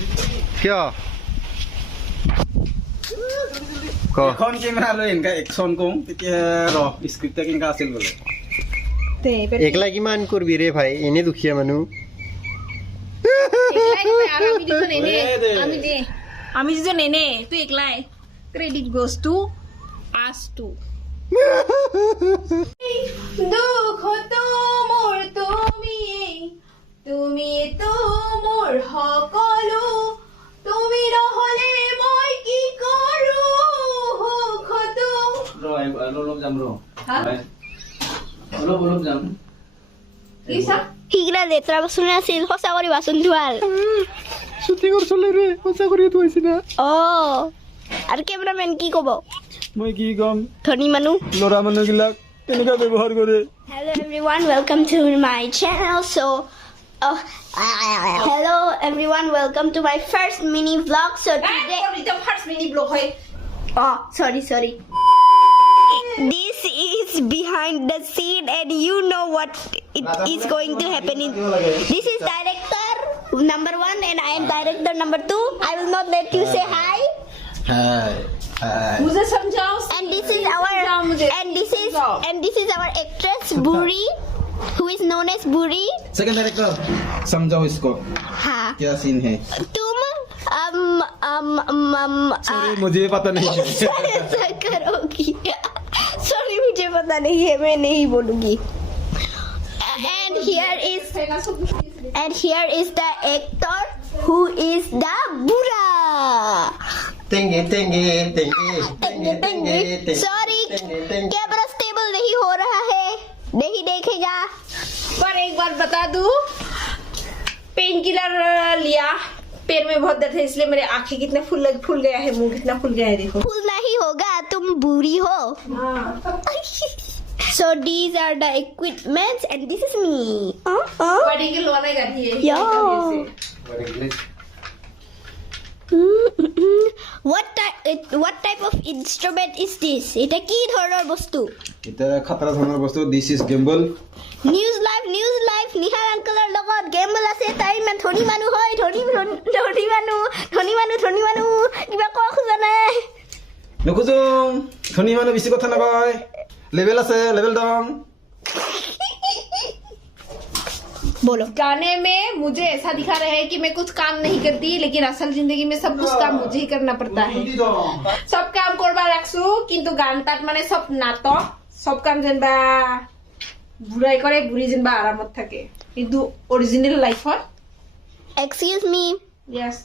কিয় ক এখন কেমেৰা লৈ এনেকা একচন কওঁ তেতিয়া স্ক্ৰিপ্টটা কেনেকা আছিল বোলে একলা কিমান কৰবি ৰে ভাই এনে দুখীয়া মানুহ আমি দুজন এনে তুই একলাই credit goes to us two দুখ তো মোৰ তুমি তো মোৰ সকলো তুমি নহলে মই কি কৰো সুখটো অলপ যাম হা? অলপ যাম কিছা সিগিলা লেতেৰা বাচন আছিল সঁচা কৰি বাচন ধোৱাল শুটিঙৰ চলে ৰে সঁচা কৰি থৈছি না আৰু কেমেৰামেন কি ক'ব মই কি ক'ম ধনী মানুহ ল'ৰা মানুহবিলাক কেনেকা ব্যৱহাৰ কৰে Hello everyone, welcome to my channel. Hello everyone, welcome to my first mini vlog. So today, এটা ফার্স্ট মিনি ব্লগ হয় sorry. This is behind the scene, and you know what is going to happen. This is director number 1, and I am director number 2. I will not let you say hi. হাই मुझे समझाओ And this is our actress Buri, who is known as Buri. Second director समझाओ इसको हाँ. क्या scene है तुम sorry मुझे पता नहीं है ऐसा करोगी सॉरी मुझे पता नहीं है मैं नहीं बोलूंगी and here is the actor who is the Bura टेंगे सॉरी कैमरा स्टेबल नहीं हो रहा है नहीं देखेगा पर एक बात बता दूं पेन किलर लिया पैर में बहुत दर्द है इसलिए मेरे आंखें कितना फूल गया है मुंह कितना फूल गया है देखो फूल नहीं होगा तुम बुरी हो so these are the equipments and this is me बड़ी की लोना करती है Yeah. What type of instrument is this? এটা কি ধৰণৰ বস্তু? এটা খতৰা ধৰণৰ বস্তু this is gamble news live Nihar আঙ্কলৰ লগত গেমবল আছে তাই ইমান ধনী মানুহ হয় ধনী মানুহ কিবা কোৱা খোজা নাই নকুজো ধনী মানুহ বেছি কথা নকয় লেভেল আছে লেভেল ডাউন बोलो गाने में मुझे ऐसा दिखा रहे हैं कि मैं कुछ काम नहीं करती लेकिन असल जिंदगी में सब कुछ काम मुझे ही करना पड़ता है सब काम करवा राखसु किंतु गान तात माने सब नाटक सब काम जेनबा बुराई करे बुरी जेनबा आरामत থাকে কিন্তু অরিজিনাল লাইফত excuse me yes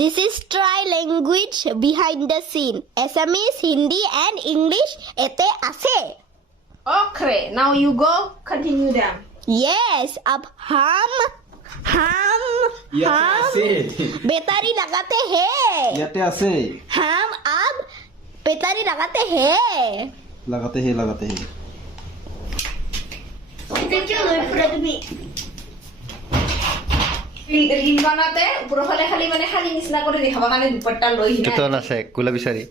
this is try language behind the scene Assamese Hindi and English এতে আছে okay now you go continue them yes अब हम बेतारी लगाते हैं ইয়াতে আছে हम अब बेतारी लगाते हैं लगाते हैं रील बनाते ऊपर হলে খালি মানে খালি নিচিনা করে দেখাবা মানে দুপট্টা লৈ হিনা কেতন আছে কোলা বিচাৰি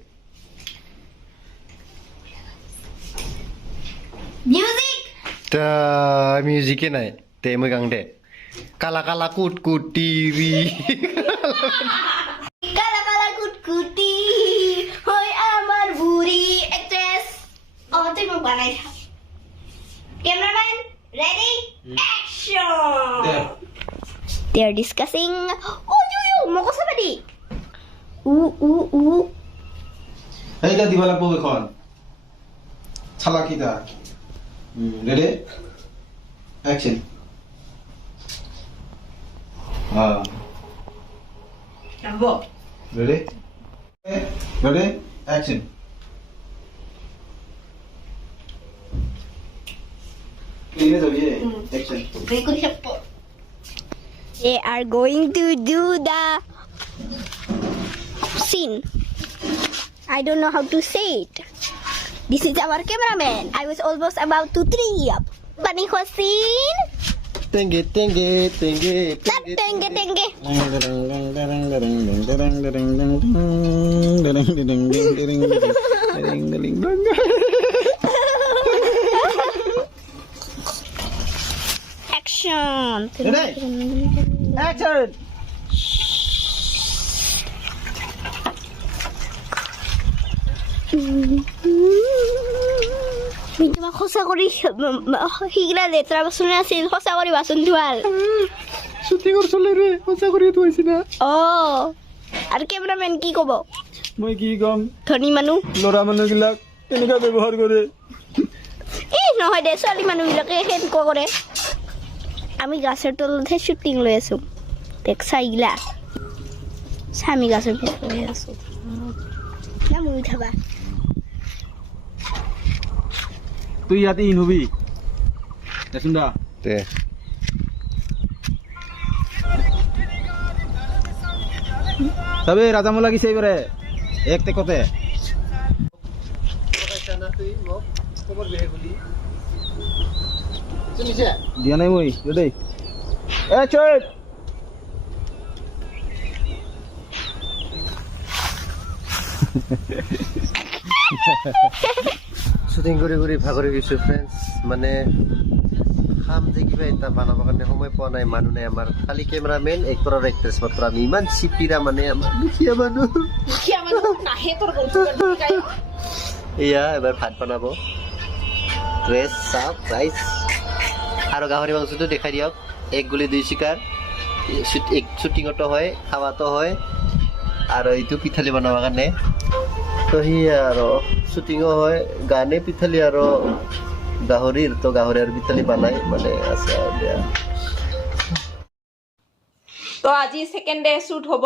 music তা মিউজিকে নাই তে মই গাং দে কালা কালা কুট কুট টিভি কালা কালা কুটকুটি হয় আমার বুড়ি actress তুই মোক বানাই থাক cameraman ready action they are discussing moko sabadi এইটা দিব লাগব এখন ছালাকিটা ready action Bravo. Ready action ये तो ये action they are going to do the scene I don't know how to say it this is our cameraman I was almost about to trip Pani ko scene টেঙ্গে tenge action Ready? Action! তোমাক সঁচা কৰি সেইগিলা লেতেৰা বাচন আছিল সঁচা কৰি বাচন ধোৱাল শ্বুটিঙৰ চলে ৰে সঁচা কৰি থৈছি না আৰু কেমেৰামেন কি ক'ব মই কি কম ধনী মানুহ ল'ৰা মানুহবিলাক এনেকুৱা ব্যৱহাৰ কৰে এই নহয় দে ছোৱালী মানুহবিলাকে সেনেকুৱা কৰে আমি গাছৰ তলতহে শ্বুটিং লৈ আছো দেখছা এইগিলা আমি গাছৰ পিছত লৈ আছো না মই উঠাবা তুই ইয়াতে ইন হবি দেচোন দা তে তবে রাজামো লাগিছে এবারে এক টেকতে দিয়া নাই মই দেই এ চৈত শ্বুটিং কৰি কৰি ভাগৰি গৈছোঁ ফ্ৰেণ্ডছ মানে খাম যে কিবা এটা বনাবৰ কাৰণে সময় পোৱা নাই মানুহ নাই আমাৰ খালি কেমেৰামেন এক্টৰৰ এক্ট্ৰেছ মাত্ৰ আমি ইমান চিপিৰা মানে আমাৰ দুখীয়া মানুহ এয়া এবাৰ ভাত বনাব ড্ৰেছ চাহ ৰাইচ আৰু গাহৰি মাংসটো দেখাই দিয়ক এক গুলি দুই চিকাৰ শ্বুটিঙতো হয় খাৱাতো হয় আৰু এইটো পিঠালি বনাবৰ কাৰণে তো সেয়া আৰু শ্বুটিঙো হয় গানে পিঠালি আৰু গাহৰিৰ তো গাহৰি আৰু পিঠালি বনাই মানে আছে আৰু বেয়া তো আজি সেকেন্ড ডে শুট হব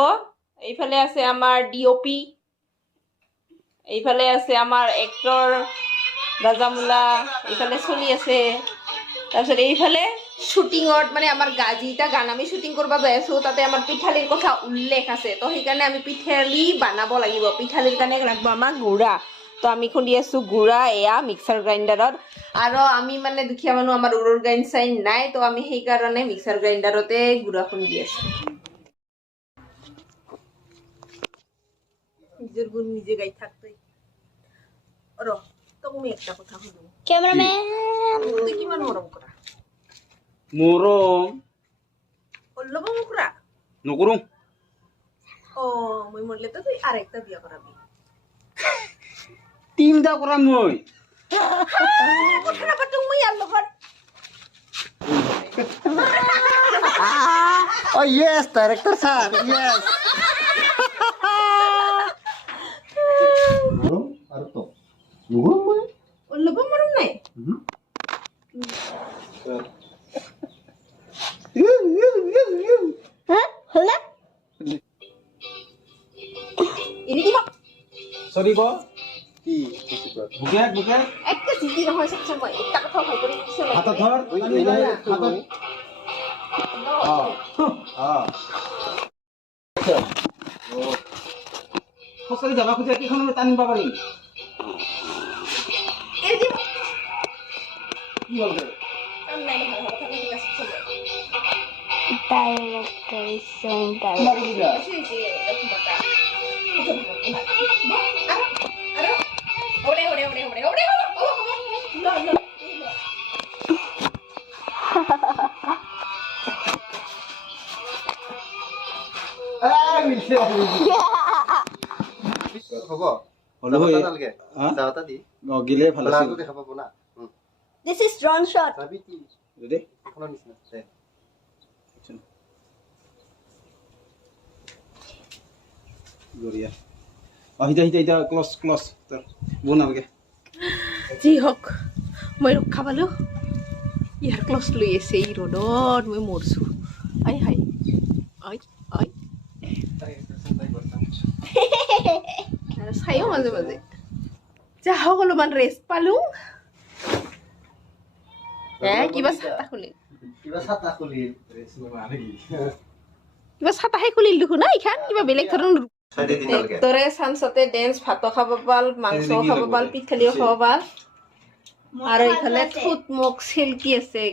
এইফালে আছে আমাৰ ডিওপি এইফালে আছে আমাৰ এক্টৰ ৰাজামুলা এইফালে চলি আছে তাৰপিছত এইফালে শুটিঙত মানে আমাৰ গাজিটা গান আমি শুটিং কৰিব যাই আছো তাতে আমাৰ পিঠালিৰ কথা উল্লেখ আছে তো সেইকাৰণে আমি পিঠালি বনাব লাগিব পিঠালিৰ কাৰণে লাগিব আমাক গুড়া তো আমি খুন্দি আছো গুড়া এয়া মিক্সাৰ গ্ৰাইণ্ডাৰত আৰু আমি মানে দুখীয়া মানুহ আমাৰ উৰৰ গ্ৰাইণ্ড চাইন নাই তো আমি সেইকাৰণে মিক্সাৰ গ্ৰাইণ্ডাৰতে গুড়া খুন্দি আছো নিজেৰ গুণ নিজে গাই থাকতে ৰ তুমি একটা কথা শুনো কেমেৰামেন তুই কিমান মৰম কৰা মৰম অল্লব মুকুৰা নকৰো ও মই মৰলে তো তুই আৰেকটা বিয়া কৰাবি তিনটা কৰাম মই কথা না পাতো মই আর লগত Oh yes, director sir. Yes. Arto. Nuhum. অল্লব মরম নাই হ্যাঁ হলা এনে কি সরি ক কি বুকে বুকে একটা জিদি নহয় সব সময় একটা কথা ভাই করে কিছু হাত ধর হাত খসরি যাবা খুঁজে কি খানে টানি পাবানি এই দি কি বলবে নাই হয় কথা ঠিক আছে চলো ডাইরেক্টর ইজ সো মারি দিলা সেই যে এরকম কথা আরে ওরে ওরে ওরে ওরে ওরে লো লো হ'ব হলো হৈ নালগে যাওঁতা দি গিলে ভাল আছিল লাটো দেখা পাব না দিস ইজ ড্রোন শট ভাবি কি দে এখনৰ নিচিনা দে গৰিয়া আহিতা আহিতা ক্লজ ক্লজ বন আলগে যি হওক মই ৰক্ষা পালো ইয়াৰ ক্লজ লৈ আছে এই ৰ'দত মই মৰছো আই হাই আই আই আৰু চাইও মাজে মাজে যা হওক অলপমান ৰেষ্ট পালো কিবা ছাতা খুলিল কিবা ছাতা খুলিল কিবা ছাতাহে খুলিল দেখোন না এইখান কিবা বেলেগ ধৰণৰ এক্টৰে চান্সতে ডেন্স ভাতো খাব পাল মাংসও খাব পাল পিঠালিও খাব পাল আৰু এইফালে ফুট মোক চিল্কি আছে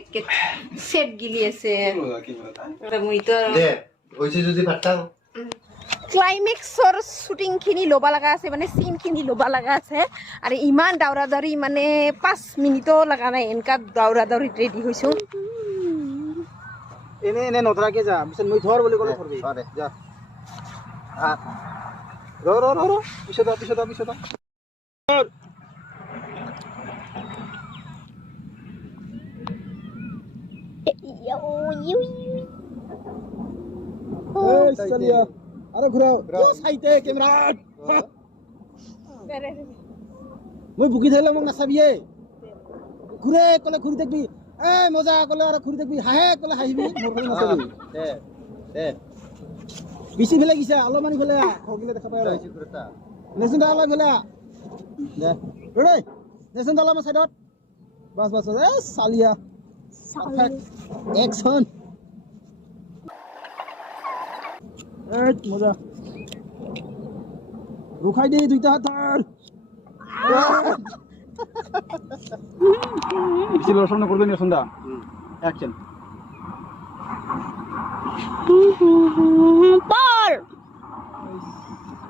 চেট গিলি আছে মইতো দে হৈছে যদি ভাতা ক্লাইমেক্সৰ শ্বুটিং খিনি ল'ব লগা আছে মানে চিন খিনি ল'ব লগা আছে আৰু ইমান দাউৰা দাউৰি মানে 5 মিনিটো লগা নাই এনেকা দাউৰা দাউৰি ৰেডি হৈছো এনে এনে নতৰাকে যা পিছত মই ধৰ বুলি ক'লে ধৰবি যা ৰ পিছত এই চালিয়া আরে ঘুরাও সাইতে ক্যামেরা মই বুকি থাকলে মোক নাচাবিয়ে ঘুরে কলে ঘুরি দেখবি মজা কলে আর ঘুরি দেখবি হাহে কলে হাসবি মোর কলে নাচাবি বেশি ফেলে গিছা অলপমান ফেলে হগিলে দেখা পাই নেচুন অলপ ফেলে দে ৰে নেচুন অলপমান সাইডত বাস বাস চালিয়া একশন মজা রুখাই দে দুইটা হাত ধর বেশি লড়াশোনা করবে না সন্ধ্যা অ্যাকশন Ball.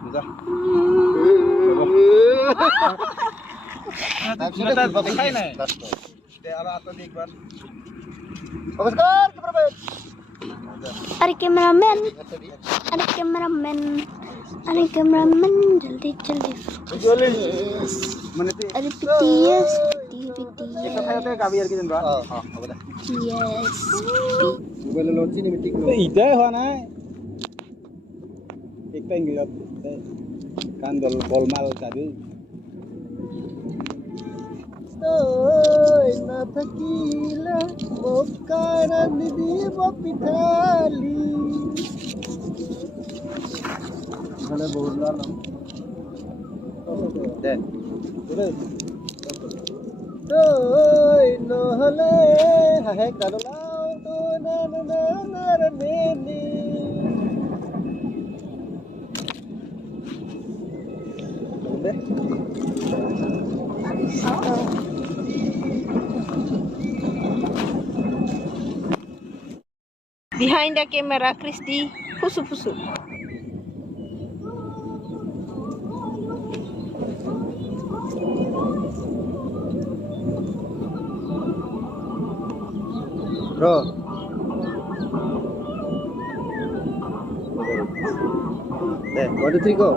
মজা দেখাই নাই দে আর আতো একবার নমস্কার কিভাবে Ada cameraman. Ada cameraman. Ada cameraman. Jaldi jaldi. মানে তে Ada BTS. BTS. এটা খাইতে গাবি আর কি জানবা হ্যাঁ হবে দে BTS. মোবাইল লঞ্চ সিনেমেটিক ইটাই হওয়া নাই একটা ইংলিশ কান্দল বলমাল যাবি না থাকিলে মক্কার নিদিব পিঠালি মানে বহুত নাম দে নহলে হাহে গালাও তো না না না না নে নে দে Behind the camera, Christy. Fusu fusu. Bro. There, 1, 2, 3, go.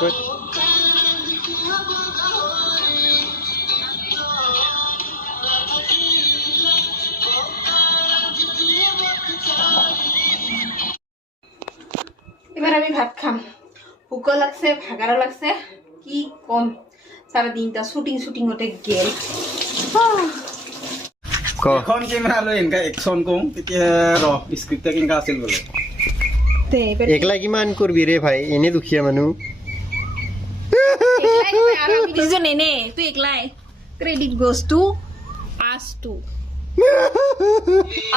Good. এবার আমি ভাত খাম ভুকও লাগছে ভাগারও লাগছে কি কম সারা দিনটা শুটিং শুটিং হতে গেল এখন ক্যামেরা লৈ এনেকা একশন কম তেতিয়া ৰ স্ক্ৰিপ্টটা কেনেকা আছিল বোলে তে এবার একলা কিমান করবি রে ভাই এনে দুখিয়া মানুষ একলাই নয়, আর আমি দুজন এনে তুই একলাই credit goes to us two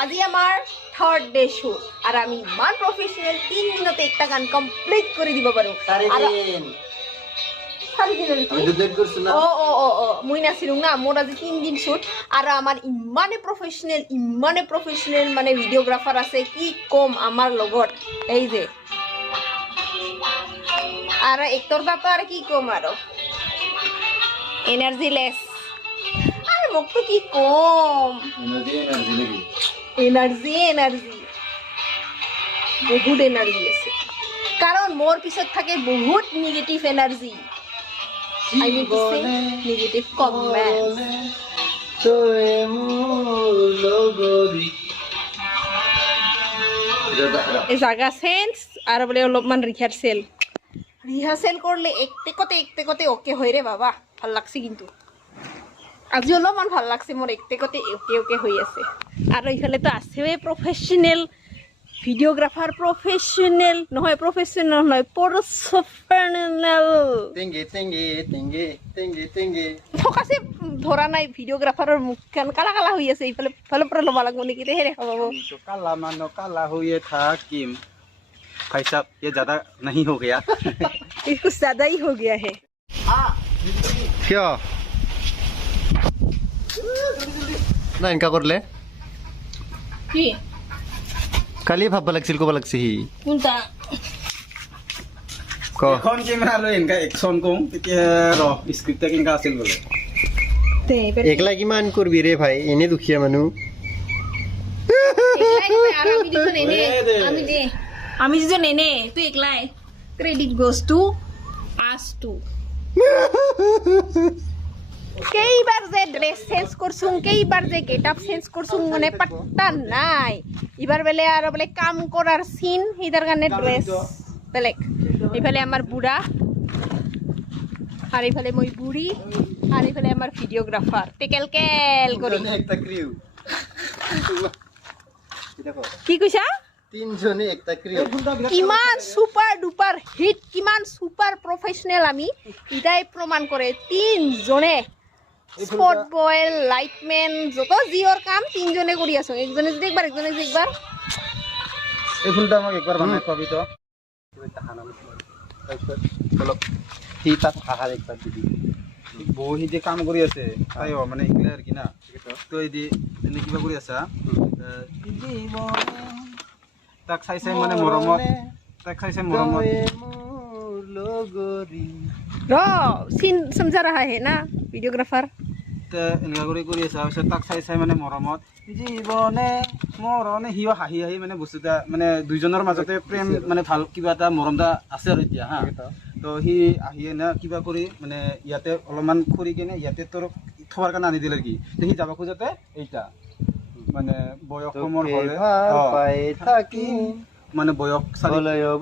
আজি আমার থার্ড ডে শুট আর আমি ইমান প্রফেশনাল 3 দিনতে একটা গান কমপ্লিট করে দিব পারো ও ও ও ও মুই নাছিলুম না মোর আজি 3 দিন শুট আর আমার ইমানে প্রফেশনাল মানে ভিডিওগ্রাফার আছে কি কম আমার লগত এই যে আর একটর দাতা আর কি কম আরো এনার্জি লেস আর মোক তো কি কম এনার্জি বহুত এনার্জি আছে কারণ মোর পিছত থাকে বহুত negative energy I mean to say negative comments. এই জায়গা সেন্স আর বলে অলপমান রিহার্সেল করলে একতে কতে ওকে হয় রে বাবা ভাল লাগছে কিন্তু আজি অলপমান ভাল লাগছে মোর একতে কতে ওকে হয়ে আছে আর এইফালে তো আছে প্রফেশনাল ভিডিওগ্রাফার প্রফেশনাল নহয় প্রফেশনাল টিঙ্গি টিঙ্গি টিঙ্গি টিঙ্গি টিঙ্গি ফকাসে ধরা নাই ভিডিওগ্রাফারের মুখ কান কালা কালা হই আছে এইফালে ফালে পরে লবা লাগবো নেকি রে দেখা পাবো तो काला मानो काला हुए था किम भाई साहब ये ज्यादा नहीं हो गया ये कुछ ज्यादा ही हो गया है কিয় না এনেকা করলে কি কালি ভাববা লাগছিল কবা লাগছে সি কোনটা ক এখন কেমেৰা লৈ এনেকা একচন কম তেতিয়া ৰ স্ক্ৰিপ্টটা কেনেকা আছিল বোলে তে একলা কিমান করবি রে ভাই এনে দুখিয়া মানুষ আমি দুজন এনে তুই একলাই credit goes to us to কেইবার যে ড্রেস চেঞ্জ করছুং কেইবার যে গেট আপ চেঞ্জ করছুং মানে পাত্তা নাই এবার বেলে আর বলে কাম করার সিন ইদার গানে ড্রেস বেলেগ এইফালে আমার বুড়া আর এইফালে মই বুড়ি আর এইফালে আমার ভিডিওগ্রাফার টেকেল কেল করি একটা ক্রিউ কি কইছা তিনজনে একটা ক্রিউ কিমান সুপার ডুপার হিট কিমান সুপার প্রফেশনাল আমি ইদাই প্রমাণ করে তিনজনে স্পট বয় লাইটম্যান যত জিওর কাম তিনজনে কৰি আছো একজনে যদি একবাৰ একজনে যদি একবাৰ এই ফুলটা আমাক একবাৰ বনাই পাবি তো চলো সি তাত হাহাৰ একবাৰ দিবি বহি যে কাম কৰি আছে তাই মানে ইগলা আৰ কি না তো এই দি এনে কিবা কৰি আছা তাক চাই চাই মানে মৰমত তাক চাই চাই মৰমত ৰ সিন समझा रहा है ना वीडियोग्राफर এনেকা কৰি আছা তাৰপিছত তাক চাই চাই মানে মৰমত জীৱনে মৰণে সিও হাঁহি হাঁহি মানে বস্তুটা মানে দুইজনৰ মাজতে প্ৰেম মানে ভাল কিবা এটা মৰম এটা আছে আৰু এতিয়া হা তো সি আহিয়ে না কিবা কৰি মানে ইয়াতে অলপমান খৰি কিনে ইয়াতে তোৰ থোৱাৰ কাৰণে আনি দিলে কি সি যাব খোজোতে এইটা মানে বয়স কমৰ হ'লে মানে বয়স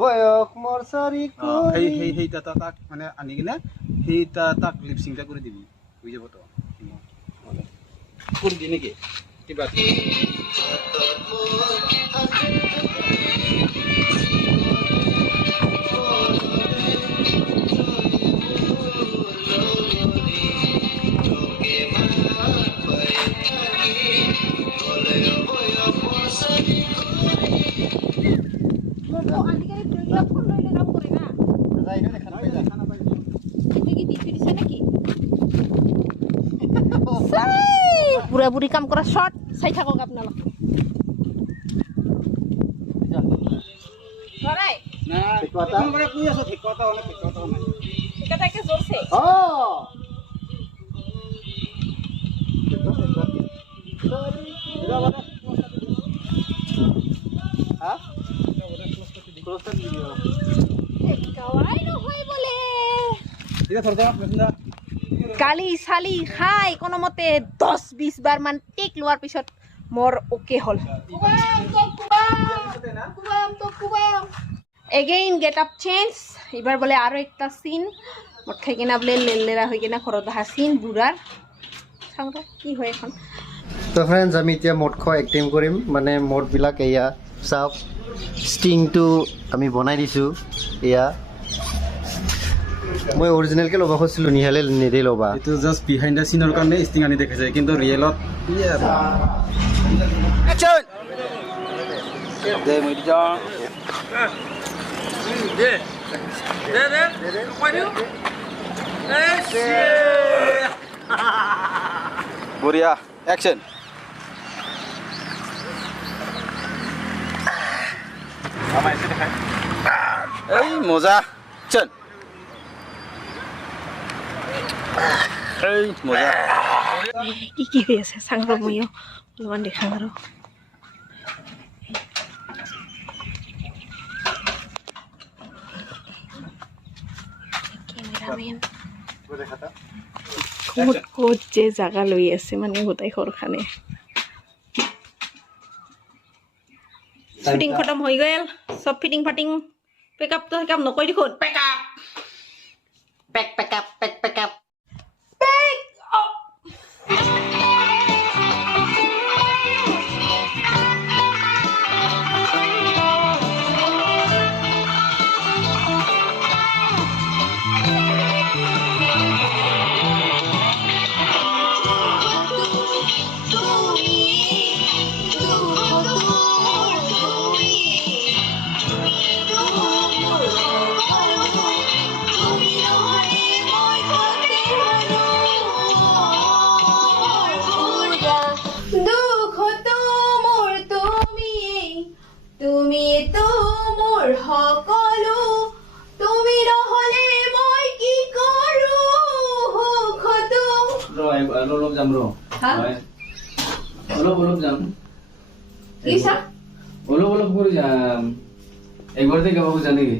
বয়স মোৰ চাৰি সেইটা তাক মানে আনি কিনে সেইটা তাক লিপচিংটা কৰি দিবি বুজি যাব তো কৰি দি নেকি কিবা বুড়া বুড়ি কাম করা শর্ট চাই থাকক আপনারা ধরাই না কথা আমরা কই আছো ঠিক কথা হলে ঠিক কথা নাই ঠিকাটাকে জোরছে গালি চালি খাই কোনো মতে 10-20 বার মান টেক লোৱাৰ পিছত মোৰ ওকে হল এগেইন গেট আপ চেঞ্জ এবাৰ বলে আৰো একটা সিন মদ খাই কিনা বলে লেলেৰা হয়ে কিনা ঘৰত অহা সিন বুঢ়াৰ চাওঁ কি হয় এখন তো ফ্ৰেণ্ডছ আমি এতিয়া মদ খোৱা এক্টিং কৰিম মানে মদবিলাক এয়া চাওক ষ্টিংটো আমি বনাই দিছোঁ এয়া মই অৰিজিনেলকৈ ল'ব খুজিছিলোঁ নিহালে নেদেই ল'বা এইটো জাষ্ট বিহাইণ্ড দ্য চিনৰ কাৰণে ষ্টিং আনি দেখাইছে কিন্তু ৰিয়েলত বঢ়িয়া একশ্যন এই মজা চল এই মজা কি হৈ আছে চাং ৰ ময়ো অলপমান দেখাম আৰু কেমেৰামেন ক'ত যে জাগা লৈ আছে মানে গোটাই ঘৰখানে ফিটিং খতম হৈ গ'ল চব ফিটিং ফাটিং পেকআপটো কাম নকৰি দেখোন পেকআপ তুমিতো মোৰ সকলো তুমি নহলে মই কি কৰো সুখতো অলপ যাম হা? অলপ যাম কি চা অলপ কৰি যাম একবাৰতে গাব খোজা নেকি